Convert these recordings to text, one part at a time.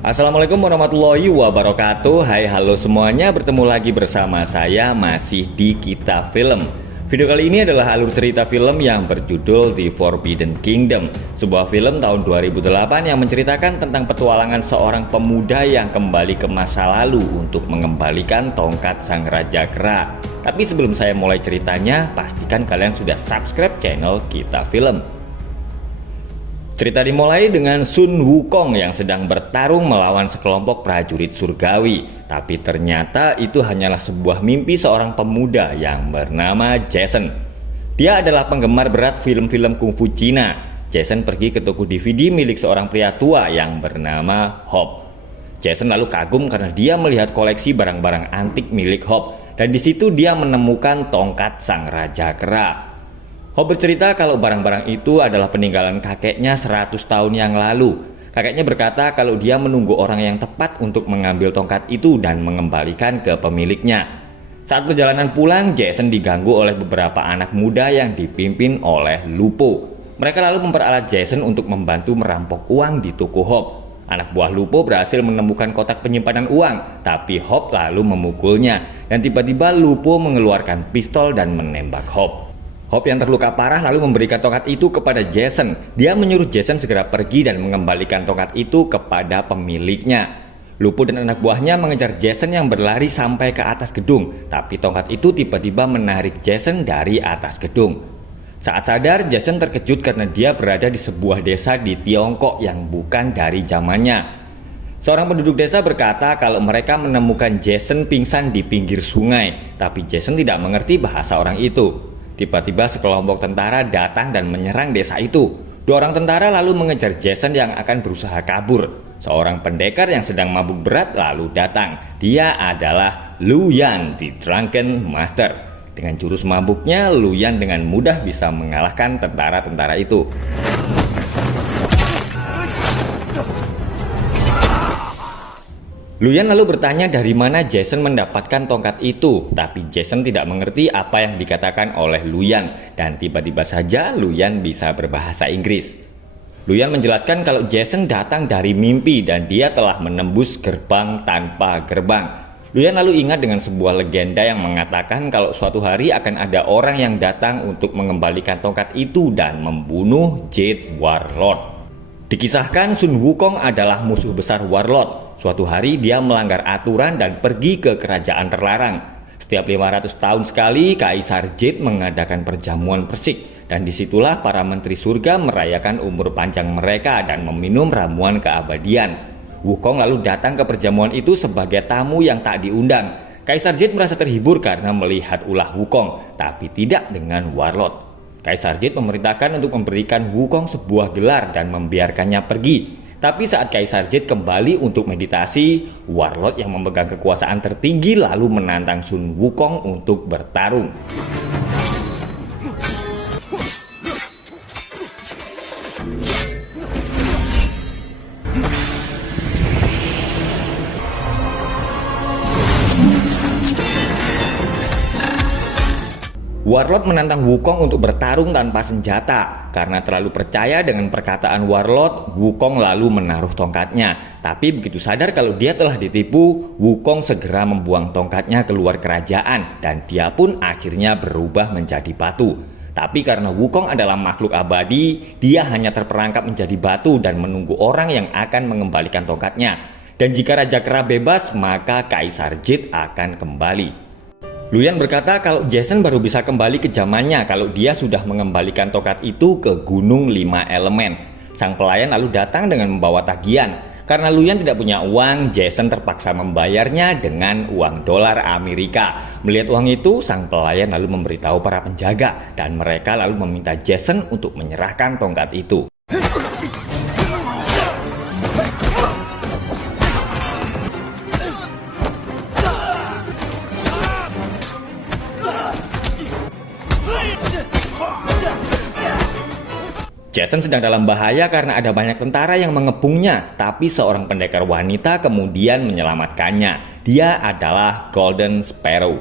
Assalamualaikum warahmatullahi wabarakatuh. Hai halo semuanya, bertemu lagi bersama saya masih di Kita Film. Video kali ini adalah alur cerita film yang berjudul The Forbidden Kingdom, sebuah film tahun 2008 yang menceritakan tentang petualangan seorang pemuda yang kembali ke masa lalu untuk mengembalikan tongkat sang raja kera. Tapi sebelum saya mulai ceritanya, pastikan kalian sudah subscribe channel Kita Film. Cerita dimulai dengan Sun Wukong yang sedang bertarung melawan sekelompok prajurit surgawi. Tapi ternyata itu hanyalah sebuah mimpi seorang pemuda yang bernama Jason. Dia adalah penggemar berat film-film kungfu Cina. Jason pergi ke toko DVD milik seorang pria tua yang bernama Hop. Jason lalu kagum karena dia melihat koleksi barang-barang antik milik Hop. Dan di situ dia menemukan tongkat sang raja kera. Hop bercerita kalau barang-barang itu adalah peninggalan kakeknya 100 tahun yang lalu. Kakeknya berkata kalau dia menunggu orang yang tepat untuk mengambil tongkat itu dan mengembalikan ke pemiliknya. Saat perjalanan pulang, Jason diganggu oleh beberapa anak muda yang dipimpin oleh Lupo. Mereka lalu memperalat Jason untuk membantu merampok uang di toko Hop. Anak buah Lupo berhasil menemukan kotak penyimpanan uang, tapi Hop lalu memukulnya. Dan tiba-tiba Lupo mengeluarkan pistol dan menembak Hop. Hop yang terluka parah lalu memberikan tongkat itu kepada Jason. Dia menyuruh Jason segera pergi dan mengembalikan tongkat itu kepada pemiliknya. Lupo dan anak buahnya mengejar Jason yang berlari sampai ke atas gedung. Tapi tongkat itu tiba-tiba menarik Jason dari atas gedung. Saat sadar, Jason terkejut karena dia berada di sebuah desa di Tiongkok yang bukan dari zamannya. Seorang penduduk desa berkata kalau mereka menemukan Jason pingsan di pinggir sungai. Tapi Jason tidak mengerti bahasa orang itu. Tiba-tiba sekelompok tentara datang dan menyerang desa itu. Dua orang tentara lalu mengejar Jason yang akan berusaha kabur. Seorang pendekar yang sedang mabuk berat lalu datang. Dia adalah Lu Yan, the Drunken Master. Dengan jurus mabuknya, Lu Yan dengan mudah bisa mengalahkan tentara-tentara itu. Lu Yan lalu bertanya dari mana Jason mendapatkan tongkat itu, tapi Jason tidak mengerti apa yang dikatakan oleh Lu Yan, dan tiba-tiba saja Lu Yan bisa berbahasa Inggris. Lu Yan menjelaskan kalau Jason datang dari mimpi dan dia telah menembus gerbang tanpa gerbang. Lu Yan lalu ingat dengan sebuah legenda yang mengatakan kalau suatu hari akan ada orang yang datang untuk mengembalikan tongkat itu dan membunuh Jade Warlord. Dikisahkan Sun Wukong adalah musuh besar Warlord. Suatu hari dia melanggar aturan dan pergi ke kerajaan terlarang. Setiap 500 tahun sekali Kaisar Jade mengadakan perjamuan persik. Dan disitulah para menteri surga merayakan umur panjang mereka dan meminum ramuan keabadian. Wukong lalu datang ke perjamuan itu sebagai tamu yang tak diundang. Kaisar Jade merasa terhibur karena melihat ulah Wukong, tapi tidak dengan Warlord. Kaisar Jade memerintahkan untuk memberikan Wukong sebuah gelar dan membiarkannya pergi. Tapi saat Kaisar Jade kembali untuk meditasi, Warlord yang memegang kekuasaan tertinggi lalu menantang Sun Wukong untuk bertarung. Warlord menantang Wukong untuk bertarung tanpa senjata. Karena terlalu percaya dengan perkataan Warlord, Wukong lalu menaruh tongkatnya. Tapi begitu sadar kalau dia telah ditipu, Wukong segera membuang tongkatnya keluar kerajaan dan dia pun akhirnya berubah menjadi batu. Tapi karena Wukong adalah makhluk abadi, dia hanya terperangkap menjadi batu dan menunggu orang yang akan mengembalikan tongkatnya. Dan jika Raja Kera bebas, maka Kaisar Jade akan kembali. Lu Yan berkata kalau Jason baru bisa kembali ke zamannya kalau dia sudah mengembalikan tongkat itu ke Gunung 5 Elemen. Sang pelayan lalu datang dengan membawa tagihan. Karena Lu Yan tidak punya uang, Jason terpaksa membayarnya dengan uang dolar Amerika. Melihat uang itu, sang pelayan lalu memberitahu para penjaga dan mereka lalu meminta Jason untuk menyerahkan tongkat itu. Jason sedang dalam bahaya karena ada banyak tentara yang mengepungnya, tapi seorang pendekar wanita kemudian menyelamatkannya. Dia adalah Golden Sparrow.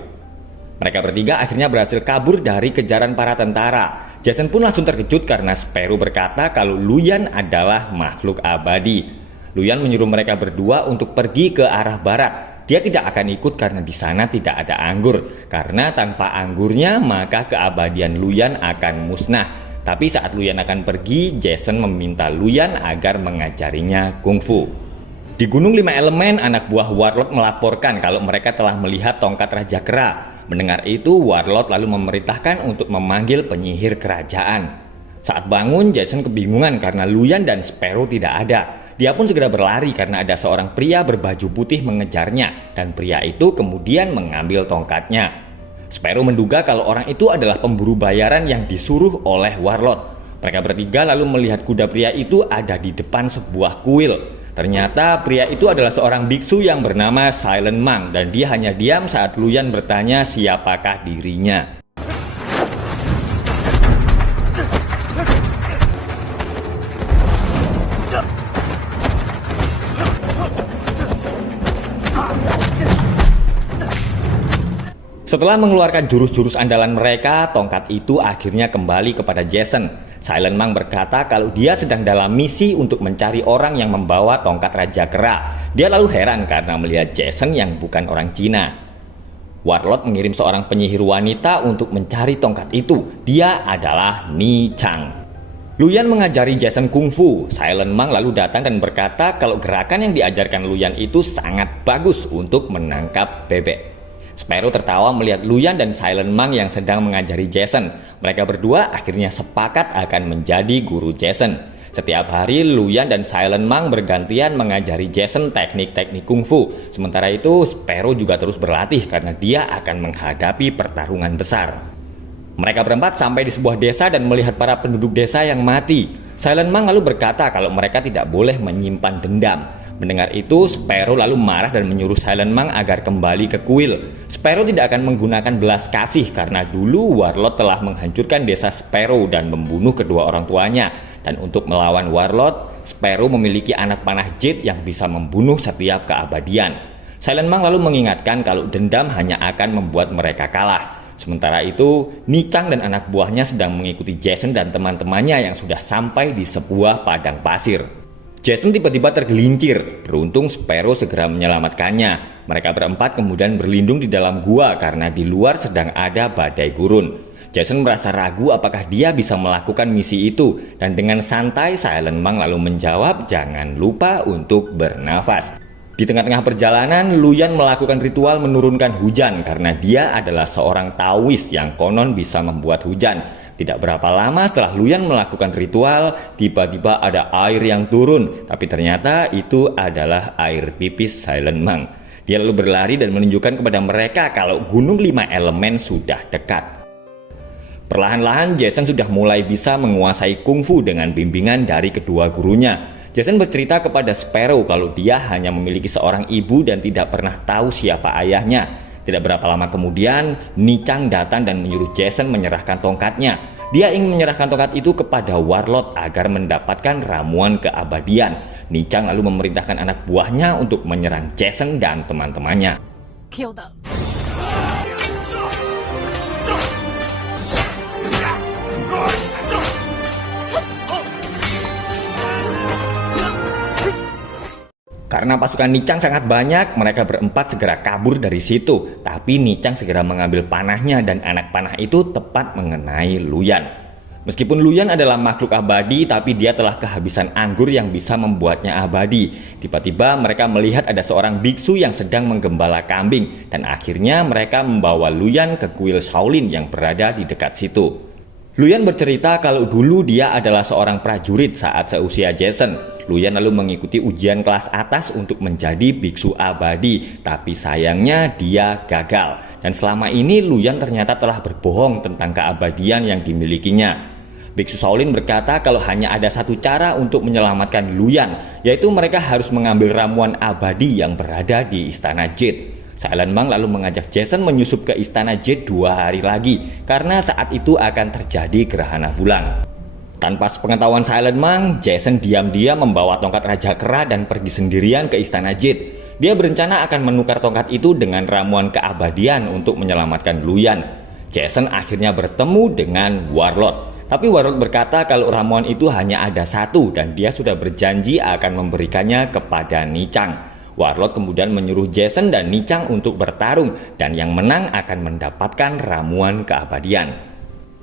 Mereka bertiga akhirnya berhasil kabur dari kejaran para tentara. Jason pun langsung terkejut karena Sparrow berkata kalau Lu Yan adalah makhluk abadi. Luyan menyuruh mereka berdua untuk pergi ke arah barat. Dia tidak akan ikut karena di sana tidak ada anggur. Karena tanpa anggurnya maka keabadian Luyan akan musnah. Tapi saat Luyan akan pergi, Jason meminta Luyan agar mengajarinya kungfu. Di Gunung Lima Elemen, anak buah Warlord melaporkan kalau mereka telah melihat tongkat Raja Kera. Mendengar itu, Warlord lalu memerintahkan untuk memanggil penyihir kerajaan. Saat bangun, Jason kebingungan karena Luyan dan Sparrow tidak ada. Dia pun segera berlari karena ada seorang pria berbaju putih mengejarnya, dan pria itu kemudian mengambil tongkatnya. Sparrow menduga kalau orang itu adalah pemburu bayaran yang disuruh oleh Warlord. Mereka bertiga lalu melihat kuda pria itu ada di depan sebuah kuil. Ternyata pria itu adalah seorang biksu yang bernama Silent Monk, dan dia hanya diam saat Luyan bertanya siapakah dirinya. Setelah mengeluarkan jurus-jurus andalan mereka, tongkat itu akhirnya kembali kepada Jason. Silent Monk berkata kalau dia sedang dalam misi untuk mencari orang yang membawa tongkat Raja Kera. Dia lalu heran karena melihat Jason yang bukan orang Cina. Warlord mengirim seorang penyihir wanita untuk mencari tongkat itu. Dia adalah Ni Chang. Luyan mengajari Jason kungfu. Silent Monk lalu datang dan berkata kalau gerakan yang diajarkan Luyan itu sangat bagus untuk menangkap bebek. Sparrow tertawa melihat Luyan dan Silent Monk yang sedang mengajari Jason. Mereka berdua akhirnya sepakat akan menjadi guru Jason. Setiap hari Luyan dan Silent Monk bergantian mengajari Jason teknik-teknik kungfu. Sementara itu Sparrow juga terus berlatih karena dia akan menghadapi pertarungan besar. Mereka berempat sampai di sebuah desa dan melihat para penduduk desa yang mati. Silent Monk lalu berkata kalau mereka tidak boleh menyimpan dendam. Mendengar itu, Sparrow lalu marah dan menyuruh Silent Monk agar kembali ke kuil. Sparrow tidak akan menggunakan belas kasih karena dulu Warlord telah menghancurkan desa Sparrow dan membunuh kedua orang tuanya. Dan untuk melawan Warlord, Sparrow memiliki anak panah Jade yang bisa membunuh setiap keabadian. Silent Monk lalu mengingatkan kalau dendam hanya akan membuat mereka kalah. Sementara itu, Ni Chang dan anak buahnya sedang mengikuti Jason dan teman-temannya yang sudah sampai di sebuah padang pasir. Jason tiba-tiba tergelincir. Beruntung Sparrow segera menyelamatkannya. Mereka berempat kemudian berlindung di dalam gua karena di luar sedang ada badai gurun. Jason merasa ragu apakah dia bisa melakukan misi itu, dan dengan santai Silent Monk lalu menjawab jangan lupa untuk bernafas. Di tengah-tengah perjalanan, Luyan melakukan ritual menurunkan hujan karena dia adalah seorang Taois yang konon bisa membuat hujan. Tidak berapa lama setelah Luyan melakukan ritual, tiba-tiba ada air yang turun, tapi ternyata itu adalah air pipis Silent Monk. Dia lalu berlari dan menunjukkan kepada mereka kalau Gunung Lima Elemen sudah dekat. Perlahan-lahan Jason sudah mulai bisa menguasai kungfu dengan bimbingan dari kedua gurunya. Jason bercerita kepada Sparrow kalau dia hanya memiliki seorang ibu dan tidak pernah tahu siapa ayahnya. Tidak berapa lama kemudian, Ni Chang datang dan menyuruh Jason menyerahkan tongkatnya. Dia ingin menyerahkan tongkat itu kepada Warlord agar mendapatkan ramuan keabadian. Ni Chang lalu memerintahkan anak buahnya untuk menyerang Jason dan teman-temannya. Kill them. Karena pasukan Ni Chang sangat banyak, mereka berempat segera kabur dari situ. Tapi Ni Chang segera mengambil panahnya dan anak panah itu tepat mengenai Luyan. Meskipun Luyan adalah makhluk abadi, tapi dia telah kehabisan anggur yang bisa membuatnya abadi. Tiba-tiba mereka melihat ada seorang biksu yang sedang menggembala kambing, dan akhirnya mereka membawa Luyan ke kuil Shaolin yang berada di dekat situ. Luyan bercerita kalau dulu dia adalah seorang prajurit saat seusia Jason. Luyan lalu mengikuti ujian kelas atas untuk menjadi biksu abadi, tapi sayangnya dia gagal. Dan selama ini Luyan ternyata telah berbohong tentang keabadian yang dimilikinya. Biksu Shaolin berkata kalau hanya ada satu cara untuk menyelamatkan Luyan, yaitu mereka harus mengambil ramuan abadi yang berada di Istana Jade. Silent Monk lalu mengajak Jason menyusup ke Istana Jade 2 hari lagi, karena saat itu akan terjadi gerhana bulan. Tanpa sepengetahuan Silent Monk, Jason diam-diam membawa tongkat Raja Kera dan pergi sendirian ke Istana Jade. Dia berencana akan menukar tongkat itu dengan ramuan keabadian untuk menyelamatkan Luyan. Jason akhirnya bertemu dengan Warlord. Tapi Warlord berkata kalau ramuan itu hanya ada satu dan dia sudah berjanji akan memberikannya kepada Nichang. Warlord kemudian menyuruh Jason dan Nichang untuk bertarung dan yang menang akan mendapatkan ramuan keabadian.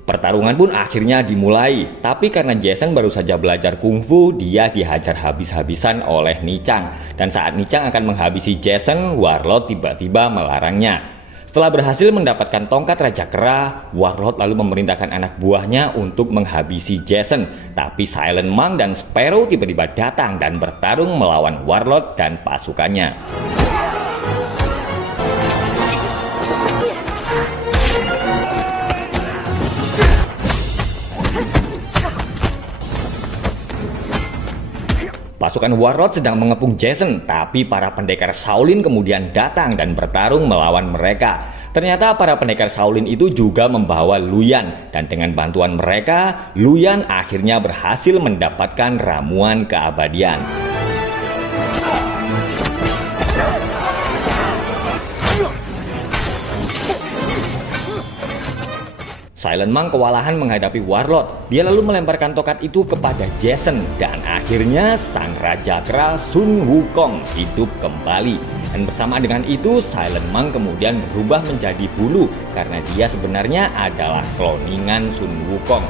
Pertarungan pun akhirnya dimulai, tapi karena Jason baru saja belajar kungfu, dia dihajar habis-habisan oleh Nichang. Dan saat Nichang akan menghabisi Jason, Warlord tiba-tiba melarangnya. Setelah berhasil mendapatkan tongkat Raja Kera, Warlord lalu memerintahkan anak buahnya untuk menghabisi Jason. Tapi Silent Monk dan Sparrow tiba-tiba datang dan bertarung melawan Warlord dan pasukannya. Pasukan Warlord sedang mengepung Jason, tapi para pendekar Shaolin kemudian datang dan bertarung melawan mereka. Ternyata para pendekar Shaolin itu juga membawa Luyan, dan dengan bantuan mereka, Luyan akhirnya berhasil mendapatkan ramuan keabadian. Silent Monk kewalahan menghadapi Warlord. Dia lalu melemparkan tongkat itu kepada Jason dan akhirnya sang Raja Kera Sun Wukong hidup kembali. Dan bersama dengan itu Silent Monk kemudian berubah menjadi bulu karena dia sebenarnya adalah kloningan Sun Wukong.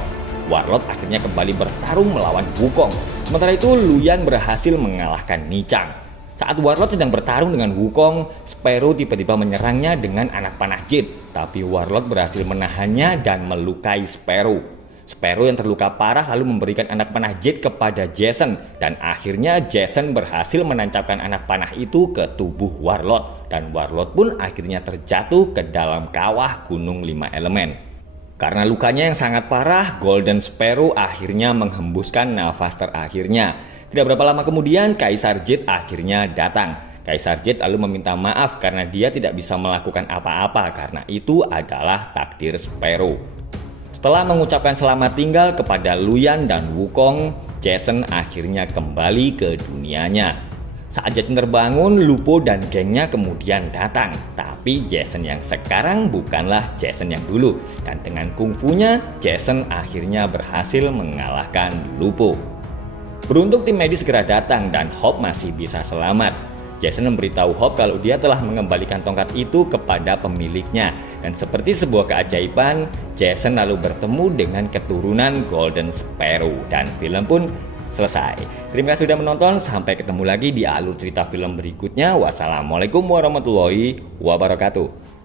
Warlord akhirnya kembali bertarung melawan Wukong. Sementara itu Luyan berhasil mengalahkan Nichang. Saat Warlord sedang bertarung dengan Wukong, Sparrow tiba-tiba menyerangnya dengan anak panah Jade. Tapi Warlord berhasil menahannya dan melukai Sparrow. Sparrow yang terluka parah lalu memberikan anak panah Jade kepada Jason. Dan akhirnya Jason berhasil menancapkan anak panah itu ke tubuh Warlord. Dan Warlord pun akhirnya terjatuh ke dalam kawah Gunung 5 Elemen. Karena lukanya yang sangat parah, Golden Sparrow akhirnya menghembuskan nafas terakhirnya. Tidak berapa lama kemudian Kaisar Jade akhirnya datang. Kaisar Jade lalu meminta maaf karena dia tidak bisa melakukan apa-apa karena itu adalah takdir Sparrow. Setelah mengucapkan selamat tinggal kepada Luyan dan Wukong, Jason akhirnya kembali ke dunianya. Saat Jason terbangun, Lupo dan gengnya kemudian datang. Tapi Jason yang sekarang bukanlah Jason yang dulu. Dan dengan kungfunya, Jason akhirnya berhasil mengalahkan Lupo. Beruntung tim medis segera datang dan Hope masih bisa selamat. Jason memberitahu Hope kalau dia telah mengembalikan tongkat itu kepada pemiliknya. Dan seperti sebuah keajaiban, Jason lalu bertemu dengan keturunan Golden Sparrow. Dan film pun selesai. Terima kasih sudah menonton, sampai ketemu lagi di alur cerita film berikutnya. Wassalamualaikum warahmatullahi wabarakatuh.